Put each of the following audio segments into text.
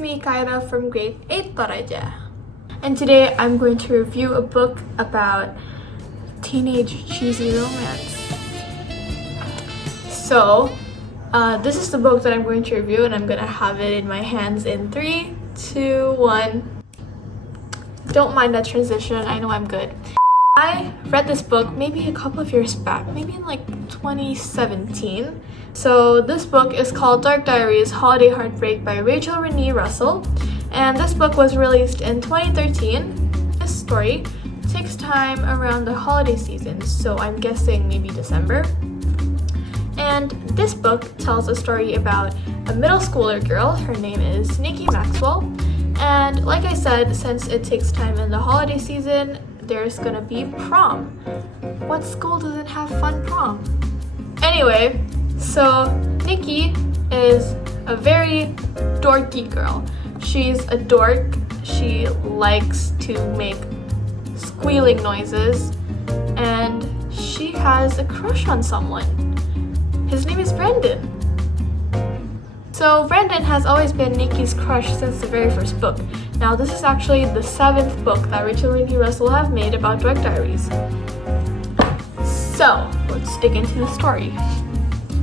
me, Khaira from grade 8 Toraja. And today I'm going to review a book about teenage cheesy romance. So, this is the book that I'm going to review, and I'm going to have it in my hands in 3, 2, 1. Don't mind that transition, I know I'm good. I read this book maybe a couple of years back, maybe in like 2017. So this book is called Dark Diaries Holiday Heartbreak by Rachel Renee Russell, and this book was released in 2013. This story takes time around the holiday season, so I'm guessing maybe December. And this book tells a story about a middle schooler girl. Her name is Nikki Maxwell, and like I said, since it takes time in the holiday season, there's gonna be prom. What school doesn't have fun prom? Anyway, so Nikki is a very dorky girl. She's a dork. She likes to make squealing noises, and she has a crush on someone. His name is Brendan. So Brendan has always been Nikki's crush since the very first book. Now this is actually the 7th book that Rachel Renee Russell have made about Dark Diaries. So let's dig into the story.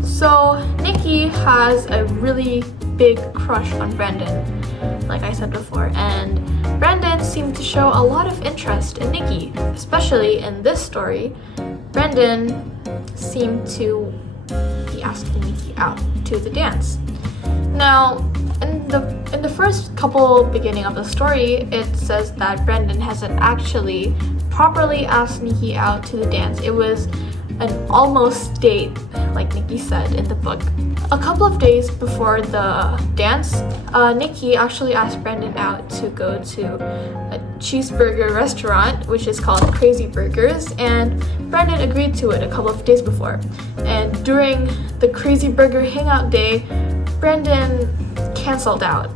So Nikki has a really big crush on Brendan, like I said before, and Brendan seemed to show a lot of interest in Nikki, especially in this story. Brendan seemed to be asking Nikki out to the dance. Now, in the first beginning of the story, it says that Brendan hasn't actually properly asked Nikki out to the dance. It was an almost date, like Nikki said in the book. A couple of days before the dance, Nikki actually asked Brendan out to go to a cheeseburger restaurant, which is called Crazy Burgers, and Brendan agreed to it a couple of days before. And during the Crazy Burger hangout day, Brendan canceled out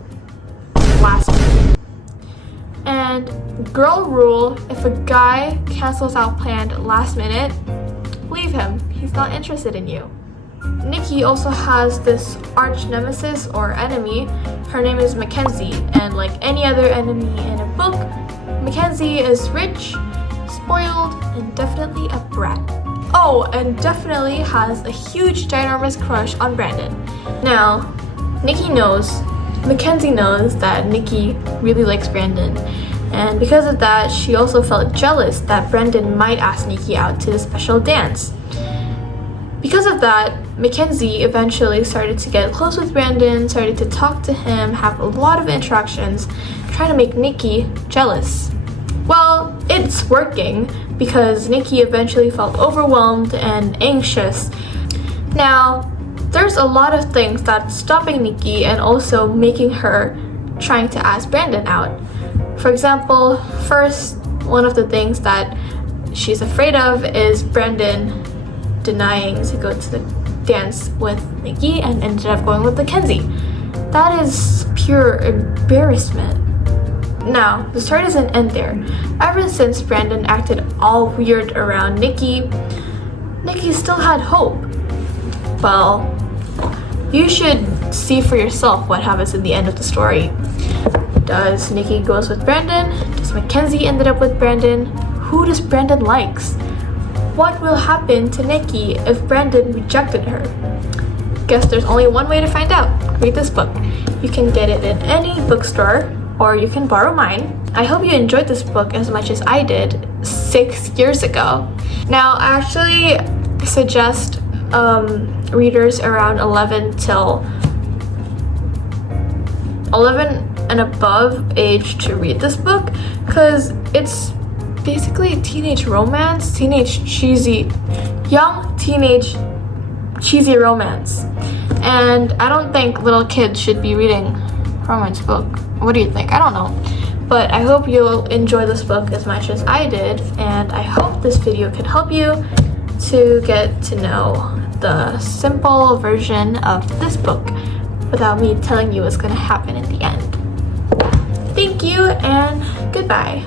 last minute. And girl rule, if a guy cancels out planned last minute, leave him. He's not interested in you. Nikki also has this arch nemesis or enemy. Her name is Mackenzie, and like any other enemy in a book, Mackenzie is rich, spoiled, and definitely a brat. Oh, and definitely has a huge ginormous crush on Brendan. Now, Mackenzie knows that Nikki really likes Brendan, and because of that, she also felt jealous that Brendan might ask Nikki out to the special dance. Because of that, Mackenzie eventually started to get close with Brendan, started to talk to him, have a lot of interactions, trying to make Nikki jealous. Well, it's working because Nikki eventually felt overwhelmed and anxious. Now, there's a lot of things that's stopping Nikki and also making her trying to ask Brendan out. For example, first, one of the things that she's afraid of is Brendan denying to go to the dance with Nikki and ended up going with Mackenzie. That is pure embarrassment. Now, the story doesn't end there. Ever since Brendan acted all weird around Nikki still had hope. Well, you should see for yourself what happens in the end of the story. Does Nikki goes with Brendan? Does Mackenzie ended up with Brendan? Who does Brendan likes? What will happen to Nikki if Brendan rejected her? Guess there's only one way to find out. Read this book. You can get it in any bookstore, or you can borrow mine. I hope you enjoyed this book as much as I did 6 years ago. Now, I actually suggest readers around 11 and above age to read this book, because it's basically a teenage romance, young teenage cheesy romance. And I don't think little kids should be reading romance book. What do you think? I don't know. But I hope you'll enjoy this book as much as I did, and I hope this video could help you to get to know the simple version of this book without me telling you what's going to happen in the end. Thank you and goodbye.